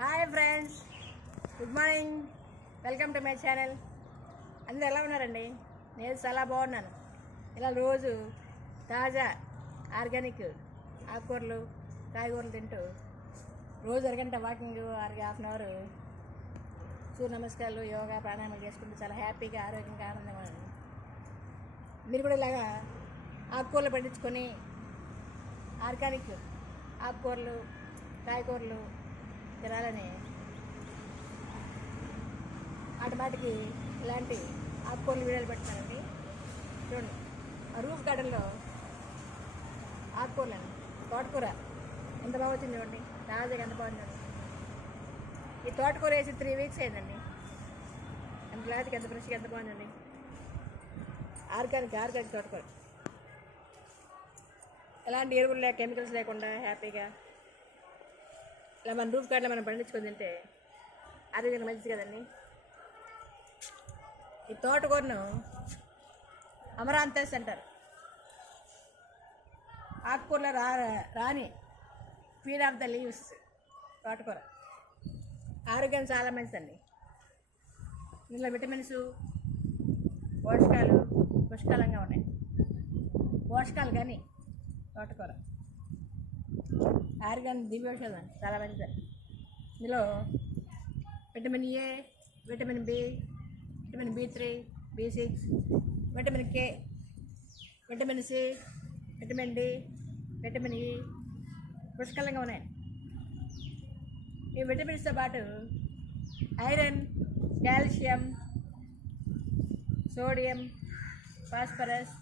Hi friends good morning welcome to my channel అందరు ఎలా ఉన్నారండి? నేను చాలా బాగున్నాను. ఇలా రోజు తాజా ఆర్గానిక్ ఆకుకూరలు కాయగూరలు తింటూ రోజు అరగంట వాకింగ్ అరగ హాఫ్ అన్ అవర్ సూర్య నమస్కారాలు యోగా ప్రాణాయామాలు చేసుకుంటూ చాలా హ్యాపీగా ఆరోగ్యంగా ఆనందంగా ఉన్నాను. మీరు కూడా ఇలాగా ఆకుకూరలు పండించుకొని ఆర్గానిక్ ఆకుకూరలు కాయగూరలు తినాలని. ఆటమాటికి ఇలాంటి ఆకుకూరలు వీడియోలు పెడతానండి చూడండి ఆ రూఫ్ గార్డెన్లో ఆకుకూరలను తోటకూర ఎంత బాగా వచ్చింది చూడండి. తాజాగా ఎంత బాగుంది ఈ తోటకూర వేసి త్రీ వీక్స్ అయిందండి. ఎంత గ్లాస్కి ఎంత ఫ్రెష్గా ఎంత బాగుందండి ఆర్గానిక్ ఆర్గానిక్ తోటకూర. ఎలాంటి ఎరువులు లేక కెమికల్స్ లేకుండా హ్యాపీగా ఇలా మన రూఫ్ గార్డ్లో మనం పండించుకొని తింటే ఆరోగ్యానికి మంచిది కదండి. ఈ తోటకూరను అమరాంతస్ అంటారు. ఆకుకూరలో రా రాని ఫీడ్ ఆఫ్ ద లీవ్స్ తోటకూర. ఆరోగ్యం చాలా మంచిదండి. ఇందులో విటమిన్స్ పోషకాలు పుష్కలంగా ఉన్నాయి. పోషకాలు కానీ తోటకూర. ఆర్గాన్ దివ్యౌషధం చాలా మంచిది. ఇందులో vitamin A vitamin B vitamin B three B six vitamin K vitamin C vitamin D vitamin E పుష్కలంగా ఉన్నాయి. ఈ విటమిన్స్తో పాటు iron calcium sodium phosphorus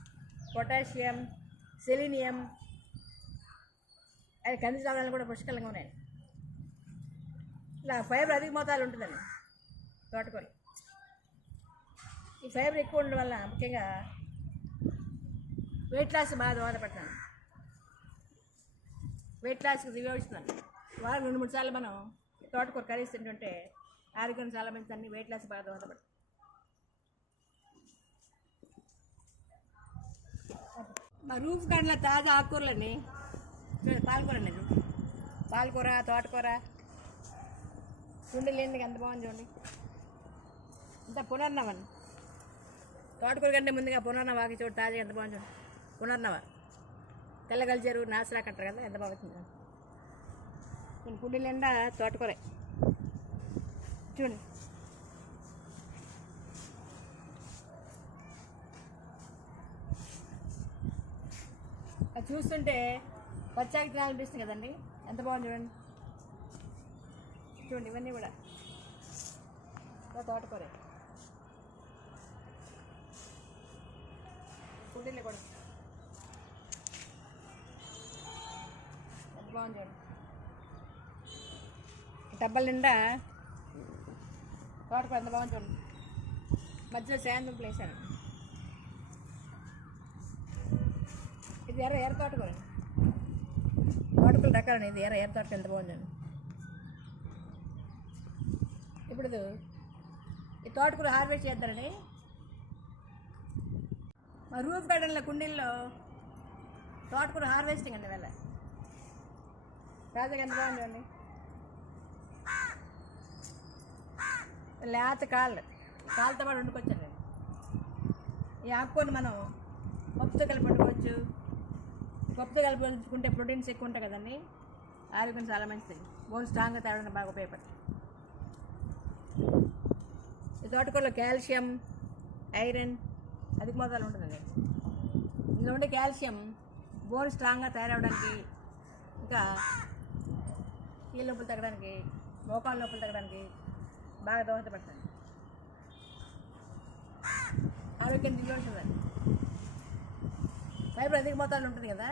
potassium selenium అది కంది సాధనాలు కూడా పుష్కలంగా ఉన్నాయి. ఇలా ఫైబర్ అధిక మోతాదు ఉంటుందండి తోటకూర. ఈ ఫైబర్ ఎక్కువ ఉండడం వల్ల ముఖ్యంగా వెయిట్ లాస్ బాగా దోహదపడుతున్నాను వెయిట్ లాస్కి దివ్యవస్తున్నాను వారం రెండు మూడు సార్లు మనం తోటకూర కర్రీస్ తింటుంటే ఆరోగ్యం చాలా మంచిదండి వెయిట్ లాస్ బాగా దోహదపడుతుంది. మా రూఫ్ కండ్ల తాజా ఆకుకూరలండి. చూడండి పాలకూర అండి పాలకూర తోటకూర. చుండీలు ఎందుకు ఎంత బాగుంది చూడండి. ఇంత పునర్నవన్ తోటకూర కంటే ముందుగా పునర్నవ ఆకి చూడు తాజా ఎంత బాగుంది చూడండి పునర్నవ. తెల్లగలిచారు నాసరాక్ అంటారు కదా ఎంత బాగుంది నేను చూడండి కుండీల నిండా తోటకూరే. చూడండి. అది చూస్తుంటే పచ్చాకి తినాలనిపిస్తుంది కదండి. ఎంత బాగుంది చూడండి. చూడండి ఇవన్నీ కూడా. తోటకూరే తోటకూర. కుండీలు కూడా. ఎంత బాగుంది చూడండి. డబ్బల నిండా తోటకూర ఎంత బాగుంది చూడండి. మధ్యలో శాంతం ప్లేస్ ఇది ఎర్ర ఎర్ర తోటకూర. తోటకూర రకాలండి ఇది ఎర్ర ఎర్ర తోట ఎంత బాగుందండి? ఇప్పుడు ఈ తోటకూర హార్వెస్ట్ చేద్దారండి మా రూఫ్ గార్డెన్ల కుండీల్లో తోటకూర హార్వెస్టింగ్ అండి వెళ్ళ తాజాగా ఎంత బాగుందండి లేత కాళ్ళు. కాళ్ళతో పాటు వండుకోవచ్చండి. ఈ ఆకుని మనం పప్పుతో కలిపి వండుకోవచ్చు. పప్పుతో కలిపి ఉంచుకుంటే ప్రోటీన్స్ ఎక్కువ ఉంటాయి కదండి. ఆరోగ్యం చాలా మంచిది. బోన్ స్ట్రాంగ్గా తేవడానికి బాగా ఉపయోగపడుతుంది. ఈ తోటకూరలో కాల్షియం ఐరన్ అధిక మోతాదులో ఉంటుందండి. ఇందులో ఉండే కాల్షియం బోన్ స్ట్రాంగ్గా తయారవడానికి ఇంకా కీళ్ళ లోపలు తగ్గడానికి మోకాళ్ళ లోపలు తగ్గడానికి బాగా దోహదపడుతుంది. ఆరోగ్యం దిగవలసిందండి ఫైబర్ అధిక మొత్తాలు ఉంటుంది కదా?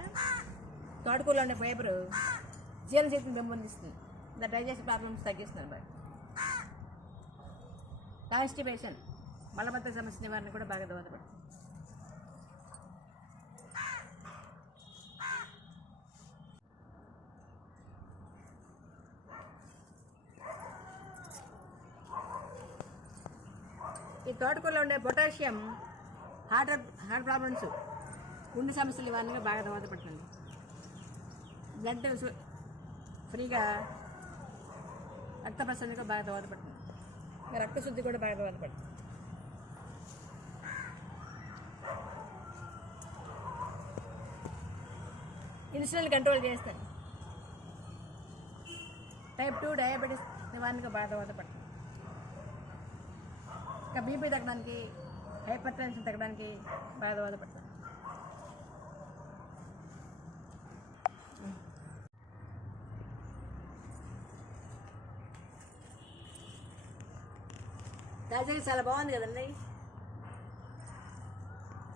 తోటకూరలో ఉండే ఫైబర్ జీర్ణశక్తిని పెంపొందిస్తుంది. ద డైజెస్ట్ ప్రాబ్లమ్స్ తగ్గిస్తుంది అన్నమాట కాన్స్టిపేషన్ మలబద్ధ సమస్య నివారణ కూడా బాగా దోహదపడుతుంది. ఈ తోటకూరలో ఉండే పొటాషియం హార్ట్ హార్ట్ ప్రాబ్లమ్స్ గుండె సమస్యలు ఇవన్నీ బాగా దోహదపడుతుంది బ్లడ్ ఫ్రీగా రక్త ప్రసరణ బాగా దోహదపడుతుంది ఇంకా రక్త శుద్ధి కూడా బాగా దోహదపడుతుంది ఇన్సులిన్ కంట్రోల్ చేస్తాను టైప్ టూ డయాబెటీస్ నివారణకు బాగా దోహదపడుతుంది ఇంకా బీపీ తగ్గడానికి హైపర్ టెన్షన్ తగ్గడానికి బాగా దోహదపడుతుంది తాజాగా చాలా బాగుంది కదండి.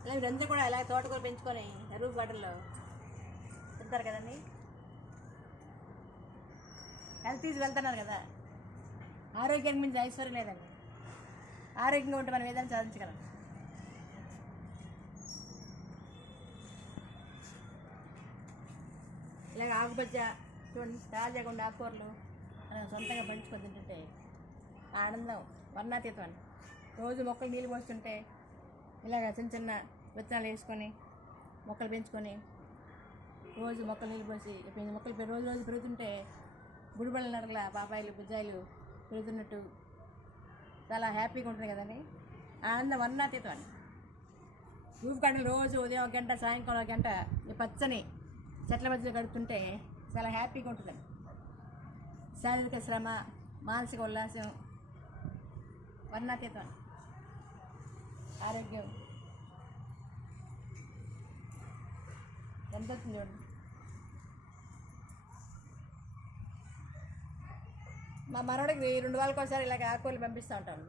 ఇలా మీరందరూ కూడా ఇలా తోటకూర పెంచుకొని ఎరువు గార్డెన్లో తింటారు కదండి. హెల్త్ ఈజ్ వెళ్తున్నారు కదా. ఆరోగ్యానికి మించి ఐశ్వర్యం లేదండి. ఆరోగ్యంగా ఉంటే మనం ఏదైనా సాధించగలం. ఇలాగ ఆకుపచ్చ చూడండి తాజాగా ఉండే ఆకుకూరలు మనం సొంతంగా పంచుకొని తింటుంటే ఆనందం. వర్ణాతీతం అండి రోజు మొక్కలు నీళ్ళు పోస్తుంటే ఇలాగ చిన్న చిన్న విత్తనాలు వేసుకొని మొక్కలు పెంచుకొని రోజు మొక్కలు నీళ్ళు పోసి పెంచి మొక్కలు రోజు రోజు పెరుగుతుంటే బుడిబళ్ళ నడకల పాపాయిలు బుజ్జాయిలు పెరుగుతున్నట్టు చాలా హ్యాపీగా ఉంటుంది కదండి. ఆనందం వర్ణాతీతం అండి. రూఫ్ గార్డెన్ రోజు ఉదయం ఒక గంట సాయంకాలం ఒక గంట ఈ పచ్చని చెట్ల మధ్య గడుపుతుంటే చాలా హ్యాపీగా ఉంటుందండి. శారీరక శ్రమ మానసిక ఉల్లాసం వర్ణాతీతం. ఆరోగ్యం. ఎంత వచ్చింది చూడండి మా మనవడికి రెండు వాళ్ళకి ఒకసారి ఇలాగ ఆకుకూరలు పంపిస్తూ ఉంటాం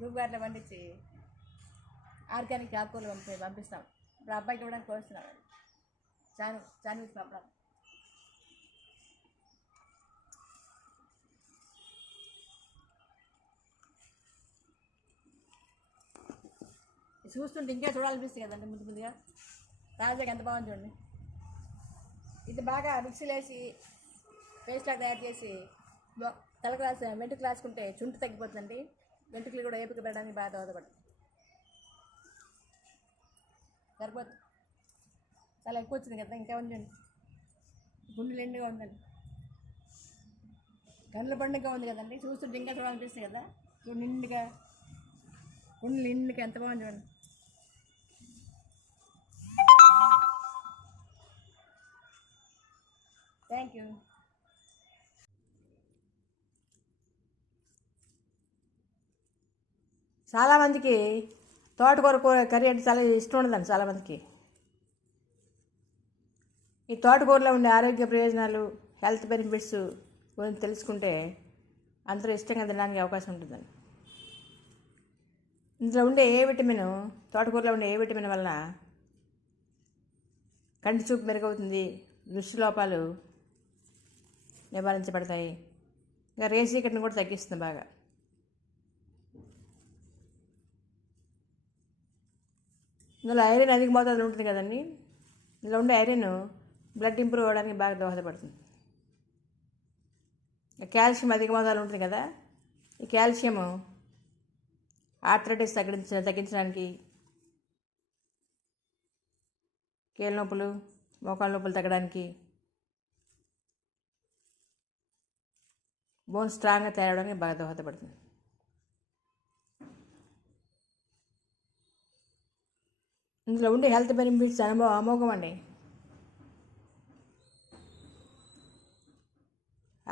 రూప్ గార్డెన్ పండించి ఆర్గానిక్ ఆకుకూరలు పంపి పంపిస్తాం. ఇప్పుడు అబ్బాయికి ఇవ్వడానికి కోరుస్తున్నాం. చాను చాను పంపడం చూస్తుంటే ఇంకా చూడాలనిపిస్తుంది కదండి ముందు ముందుగా. తాజాగా ఎంత బాగుంది చూడండి. ఇది బాగా మిక్సీలో వేసి పేస్ట్ లాగా తయారు చేసి తలకు రాసి వెంట్రుకు రాసుకుంటే చుంటు తగ్గిపోతుందండి. వెంట్రుకలు కూడా ఏపుకు పెట్టడానికి బాగా దోహదపడుతుంది సరిపోతుంది. చాలా ఎక్కువ వచ్చింది కదా ఇంకా ఉందండి గుండెలు ఎండుగా ఉందండి. గండ్ల పండుగ ఉంది కదండి. చూస్తుంటే ఇంకా చూడాలనిపిస్తుంది కదా. నిండుగా. గుండెలు నిండుగా ఎంత బాగుంది చూడండి. థ్యాంక్ యూ చాలామందికి తోటకూర కూర కర్రీ అంటే చాలా ఇష్టం ఉండదండి చాలామందికి ఈ తోటకూరలో ఉండే ఆరోగ్య ప్రయోజనాలు హెల్త్ బెనిఫిట్స్ గురించి తెలుసుకుంటే అందరూ ఇష్టంగా తినడానికి అవకాశం ఉంటుందండి. ఇందులో ఉండే ఏ విటమిన్ తోటకూరలో ఉండే ఏ విటమిన్ వలన కంటి చూపు మెరుగవుతుంది దృష్టి లోపాలు నివారించబడతాయి. ఇంకా రేసీకట్ని కూడా తగ్గిస్తుంది బాగా. ఇందులో ఐరన్ అధిక మోతాదులో ఉంటుంది కదండి. ఇందులో ఉండే ఐరన్ బ్లడ్ ఇంప్రూవ్ అవ్వడానికి బాగా దోహదపడుతుంది. కాల్షియం అధిక మోతాదులో ఉంటుంది కదా. ఈ కాల్షియం ఆర్థరైటిస్ తగ్గించ తగ్గించడానికి కీళ్ళ నొప్పులు మోకాళ్ళ నొప్పులు తగ్గడానికి బోన్ స్ట్రాంగ్గా తయారవడానికి బాగా దోహదపడుతుంది ఇందులో ఉండే హెల్త్ బెనిఫిట్స్ అనుభవం అమోఘం అండి.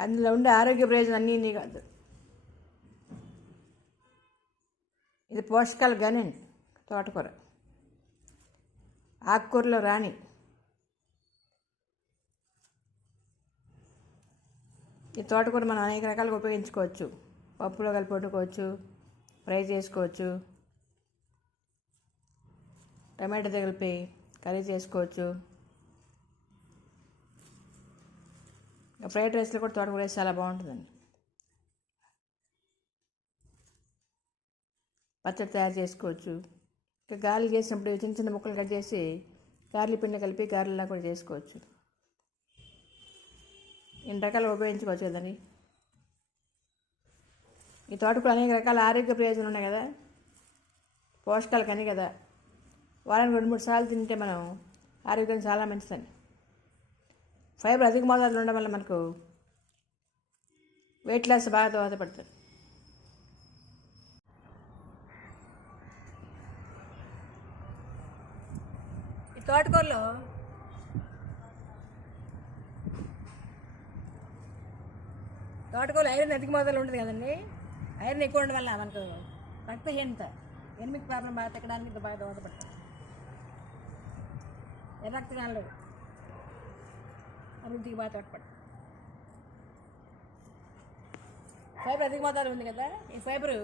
అందులో ఉండే ఆరోగ్య ప్రయోజనం అన్నీ నీ కాదు ఇది పోషకాలు గనండి తోటకూర. ఆకుకూరలో రాణి. ఈ తోటకూర మనం అనేక రకాలుగా ఉపయోగించుకోవచ్చు. పప్పులో కలిపి వండుకోవచ్చు ఫ్రై చేసుకోవచ్చు టమాటో కలిపి కర్రీ చేసుకోవచ్చు. ఇంకా ఫ్రైడ్ రైస్లో కూడా తోటకూర వేసి చాలా బాగుంటుందండి. పచ్చడి తయారు చేసుకోవచ్చు. ఇంకా గారెలు చేసినప్పుడు చిన్న చిన్న ముక్కలు కట్ చేసి గారెల పిండి కలిపి గారెలా కూడా చేసుకోవచ్చు. ఎన్ని రకాలు ఉపయోగించుకోవచ్చు కదండి. ఈ తోటకూర అనేక రకాల ఆరోగ్య ప్రయోజనాలు ఉన్నాయి కదా. పోషకాలు కానీ కదా. వారానికి రెండు మూడు సార్లు తింటే మనం ఆరోగ్యం చాలా మంచిదండి. ఫైబర్ అధిక మోతాదులో ఉండడం వల్ల మనకు వెయిట్ లాస్ బాగా దోహదపడుతుంది. ఈ తోటకూరలో తోటకూర ఐరన్ అధిక మొదలు ఉంటుంది కదండి. ఐరన్ ఎక్కువ ఉండడం వల్ల మనకు రక్తహీనత ఎనిమిది ప్రాబ్లం బాగా తగ్గడానికి ఇది బాగా దోహదపడుతుంది. ఎర్ర రక్తగానాలు అభివృద్ధికి బాగా తోడ్పడుతుంది. ఫైబర్ అధిక మోతాదు ఉంది కదా ఈ ఫైబరు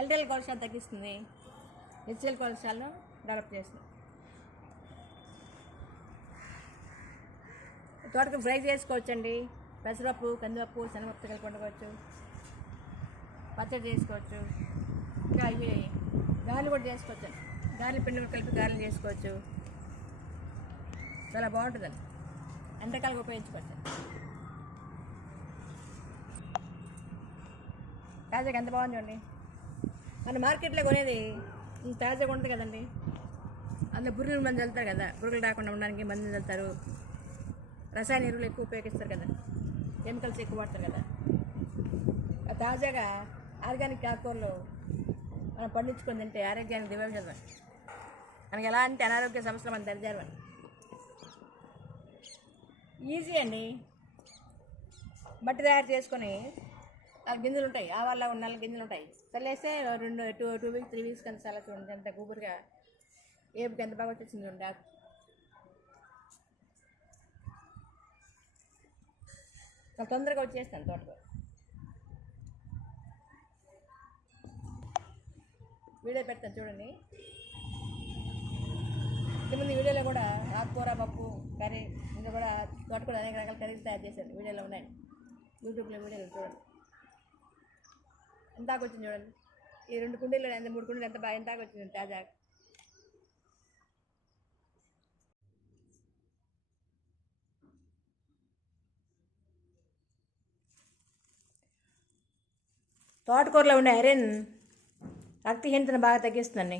ఎల్డిఎల్ కొలెస్ట్రాల్ తగ్గిస్తుంది. హెచ్ఎల్ కొలెస్ట్రాల్ను డెవలప్ చేస్తుంది. తోటకు ఫ్రై చేసుకోవచ్చండి. పెసరపప్పు కందిపప్పు శనగపప్పు కలిపి వండుకోవచ్చు. పచ్చడి చేసుకోవచ్చు. ఇంకా ఇవి గాలి కూడా చేసుకోవచ్చు. గాలి పిండి కలిపి గారెలు చేసుకోవచ్చు. చాలా బాగుంటుందండి. ఎండకాలకు ఉపయోగించుకోవచ్చు. తాజాగా ఎంత బాగుంది చూడండి. మన మార్కెట్లో కొనేది తాజాగా ఉంటుంది కదండి. అందులో బుర్రెలు మంది వెళ్తారు కదా. బుర్రెలు రాకుండా ఉండడానికి మందులు వెళ్తారు రసాయన ఎరువులు ఎక్కువ ఉపయోగిస్తారు కదా. కెమికల్స్ ఎక్కువ వాడతారు కదా. తాజాగా ఆర్గానిక్ ఆకుకూరలు మనం పండించుకొని తింటే ఆరోగ్యానికి దివ్యం మనకి ఎలాంటి అనారోగ్య సమస్యలు మనం దరిజారవండి ఈజీ అండి. మట్టి తయారు చేసుకొని నాలుగు గింజలు ఉంటాయి. ఆవాల్లో ఉన్న నాలుగు గింజలు ఉంటాయి. చల్లేస్తే రెండు two two weeks three weeks కంత చాలా చూడండి ఎంత గూబురుగా ఏపుకి ఎంత బాగా వచ్చేసింది చూడండి చాలా తొందరగా వచ్చేస్తాను తోటకు వీడియో పెడతాను చూడండి. ఇంతకుముందు వీడియోలో కూడా ఆకుకూర పప్పు కర్రీ ఇంకా కూడా తోటకూర అనేక రకాల కర్రీలు తయారు చేశాను వీడియోలో ఉన్నాయి. యూట్యూబ్లో వీడియోలు చూడండి. ఎంత వచ్చింది చూడండి. ఈ రెండు కుండీలు ఎంత మూడు కుండీలు ఎంత బాగా ఎంత వచ్చింది తాజా తోటకూరలో ఉండే ఐరన్ రక్తహీనతను బాగా తగ్గిస్తుందండి.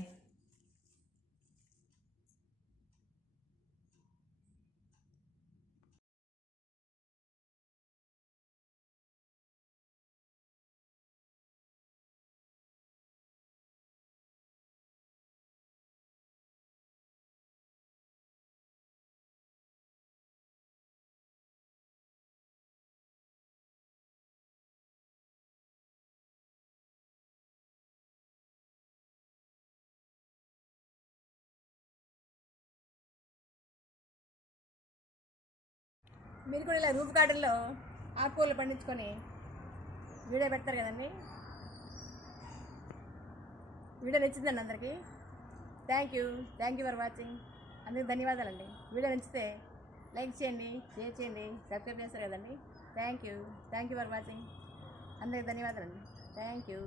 మీరు కూడా ఇలా రూఫ్ గార్డెన్లో ఆకుకూరలు పండించుకొని వీడియో పెడతారు కదండి? వీడియో నచ్చిందండి అందరికీ. Thank you thank you for watching అందరికి ధన్యవాదాలండి. వీడియో నచ్చితే లైక్ చేయండి షేర్ చేయండి సబ్స్క్రైబ్ చేస్తారు కదండి. Thank you thank you for watching అందరికి ధన్యవాదాలండి. Thank you